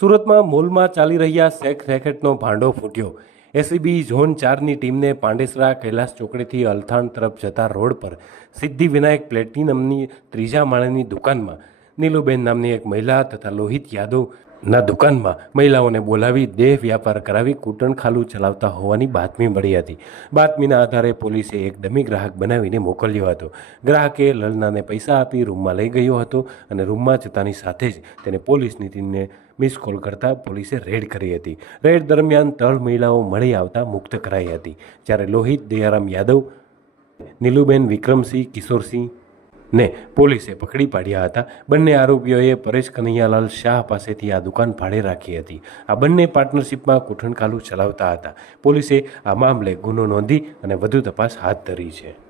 સુરતમાં મોલમાં ચાલી રહ્યા સેક્સ રેકેટનો ભાંડો ફૂટ્યો. એસીબી ઝોન ચારની ટીમને પાંડેસરા કૈલાસ ચોકડીથી અલથાણ તરફ જતા રોડ પર સિદ્ધિવિનાયક પ્લેટિનમની ત્રીજા માળેની દુકાનમાં નીલુબેન નામની એક મહિલા તથા લોહિત યાદવના દુકાનમાં મહિલાઓને બોલાવી દેહ વ્યાપાર કરાવી કૂટણખાલું ચલાવતા હોવાની બાતમી મળી હતી. બાતમીના આધારે પોલીસે એક ડમી ગ્રાહક બનાવીને મોકલ્યો હતો. ગ્રાહકે લલનાને પૈસા આપી રૂમમાં લઈ ગયો હતો અને રૂમમાં જતાની સાથે જ તેને પોલીસની ટીમને મિસ કોલ કરતાં પોલીસે રેડ કરી હતી. રેડ દરમિયાન ત્રણ મહિલાઓ મળી આવતા મુક્ત કરાઈ હતી. જ્યારે લોહિત દયારામ યાદવ, નીલુબેન વિક્રમસિંહ, કિશોરસિંહ ને પોલીસે પકડી પાડ્યા હતા. બંને આરોપીઓએ પરેશ કનૈયાલાલ શાહ પાસેથી આ દુકાન ભાડે રાખી હતી. આ બંને પાર્ટનરશિપમાં કુઠણકાલું ચલાવતા હતા. પોલીસે આ મામલે ગુનો નોંધી અને વધુ તપાસ હાથ ધરી છે.